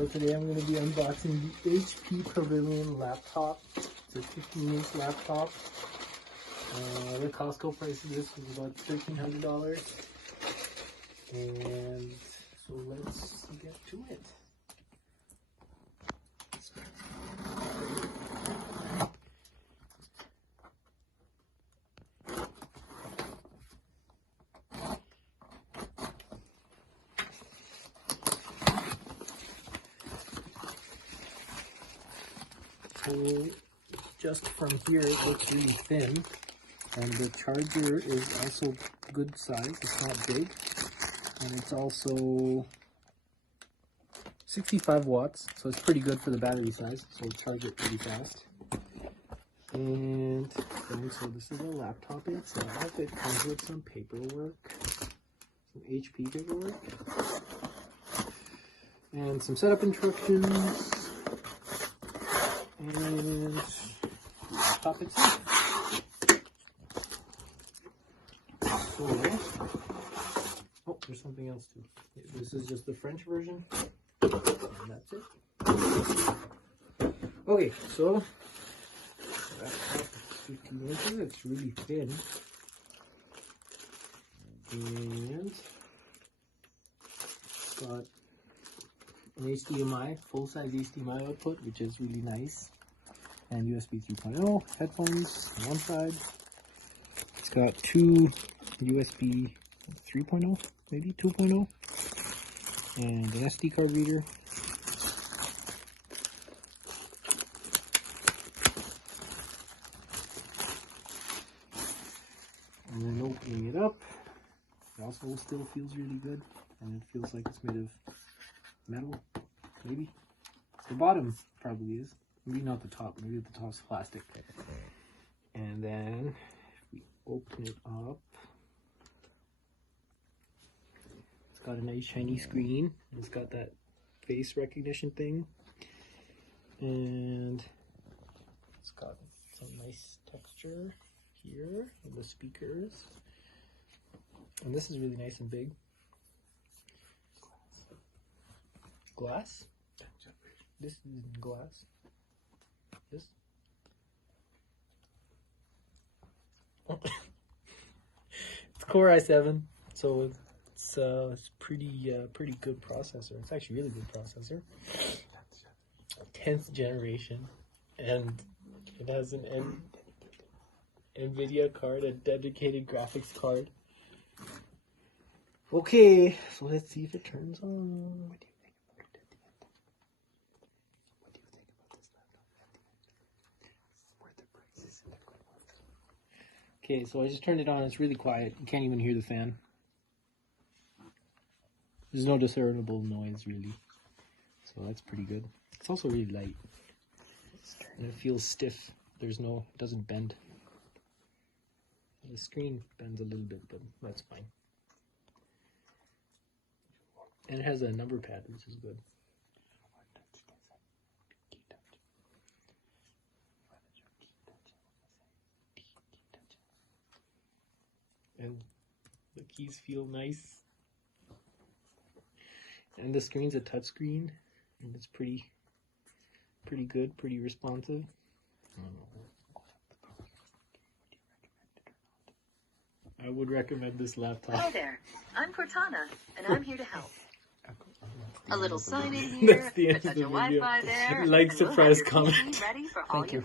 So today I'm going to be unboxing the HP Pavilion laptop. It's a 15-inch laptop. The Costco price of this was about $1,300. And so let's get to it. So just from here it looks really thin, and the charger is also good size. It's not big, and it's also 65 watts, so it's pretty good for the battery size, so it'll charge it pretty fast. And then, so this is a laptop itself. It comes with some paperwork, some HP paperwork, and some setup instructions. And laptop itself. So, oh, there's something else too. This is just the French version, and that's it. Okay, so laptop is 15 inches. It's really thin, and it's got an HDMI, full-size HDMI output, which is really nice, and USB 3.0 headphones on one side. It's got two USB 3.0, maybe 2.0, and an SD card reader. And then opening it up, it also still feels really good, and it feels like it's made of metal, maybe. The bottom probably is. Maybe not the top. Maybe the top's plastic. And then if we open it up, it's got a nice shiny screen. It's got that face recognition thing, and it's got some nice texture here in the speakers. And this is really nice and big. Glass? This is glass. This? It's Core i7, so it's pretty good processor. It's actually a really good processor. 10th generation, and it has an NVIDIA card, a dedicated graphics card. Okay, so let's see if it turns on. Okay, so I just turned it on. It's really quiet. You can't even hear the fan. There's no discernible noise, really. So that's pretty good. It's also really light. And it feels stiff. It doesn't bend. The screen bends a little bit, but that's fine. And it has a number pad, which is good. And the keys feel nice. And the screen's a touch screen, and it's pretty good, pretty responsive. I would recommend this laptop. Hi there, I'm Cortana, and I'm here to help. A little sign in here, a touch of Wi-Fi there, Like, and we'll have surprise your comment. PC ready for all your